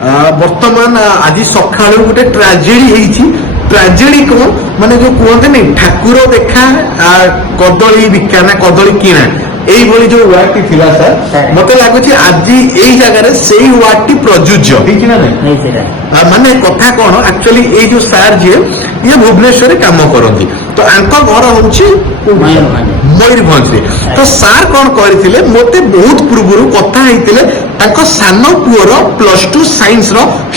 बर्तमान आज सका गोटे ट्राजेडी ट्राजेडी कौन माने जो कहते नहीं ठाकुर देखा कदली बिका ना कदली किणा यही जो वार्ड टी थिला सर मत लगुच आज यही जगह से वार्ड टी प्रযোज्य ना माने कथा कौन एक्चुअली ये जो सार जी ये भुवनेश्वर काम करती तो आंक घर हूँ मयूरभंज तो सार कौन करते मत बहुत पूर्व कथा होते सान पुअर +2 साइंस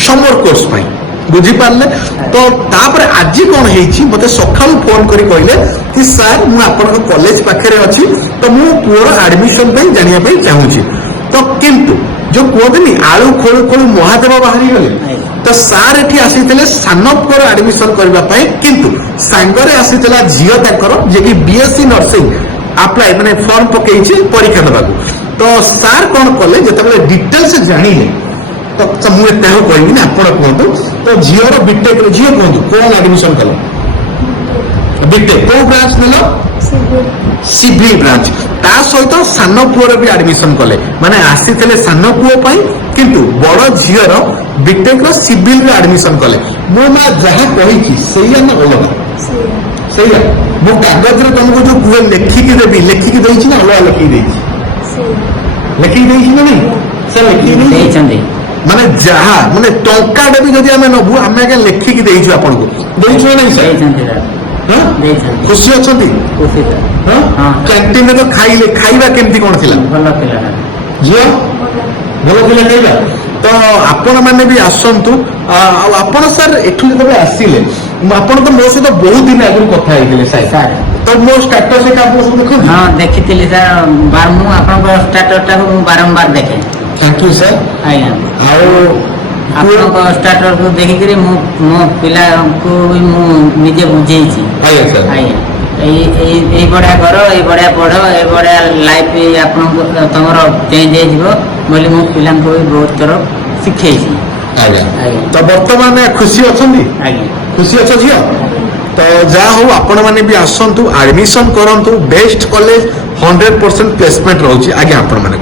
समर कोर्स बुझीपारे तो तापर आज कौन है मत सका फोन कर कहले कि सार मुझे कॉलेज पाखे अच्छी तो मो पुअर आडमिशन जानापी चाहूँगी तो किंतु जो कहते आलू खोलू खोलू महादेव बाहरी गले तो सार एठी आसीथिले सान पुअर आडमिशन करने किंतु सांगरे आसीथिला झील ताकर जे कि बीएससी नर्सिंग अप्लाई माने फॉर्म पकई परीक्षा देवाक तो सार कौन कले जिते डिटेल्स जानिले तो मुझे कहबी ना आप कहतु तो झीर बीटेक झील कहतु कौन आडमिशन कल बीटेक कौ ब्रांच नेल सिविल ब्रांच ता सहित सान पुअर भी आडमिशन कले माने आसी सान पुओ किंतु बड़ झीर बीटेक सिविल आडमिशन कले मो माँ जहाँ कही सैया ना अलग सैया मो कागज तुमको जो कहे लेखिकी देवी लेखिकी देछि ना अलग लिखिकी देछि ना नहीं सर लिखिकी माने जहाँ माने टंकाटे भी जदि आम नबू आम आगे लेखिकी देछु आपन को देछु ना नहीं सर खुशी अच्छा कैंटीन तो खाइले खाइबा केमती कौन थिला झियो भल थिला खाइबा तो आपण मैंने भी आसतु आपण सर एठू जो आसिले आपण तो मो सहित बहुत दिन आगु कथा होते तो मो स्टाटस देखो हाँ देखी सर बार मु आपन स्टाटस टा बारंबार देखे थैंक यू सर आपन स्टाटस को देखिक मो पिला को मु निजे बुझेछि आया सर आया ए बड़ा घर ए बड़ा पढ़ ए बड़ा लाइफ आपन तमर चेंज हो बोली मो पिला को भी बहुत थर शिखेछि तो वर्तमान खुशी अच्छी खुशी अच्छा झील तो जहाँ हो आपण मैंने भी आसतु आडमिशन करंतु बेस्ट कॉलेज 100% प्लेसमेंट रोचे आगे आपण मैंने